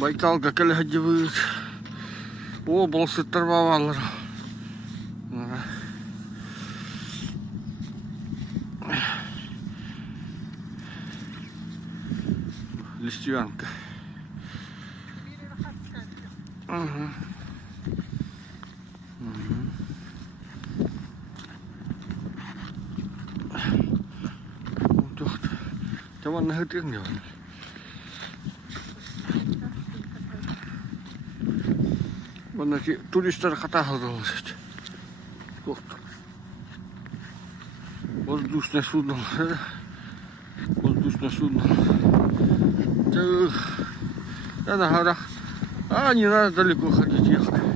Байкалга кәләһәдевык. Облысы торвалар. Листвянка. Ага. Чаман на гытык не. Вон эти туристы катаһылдылар. Воздушное судно. Воздушное судно. Да на горах. А не надо далеко ходить ехать.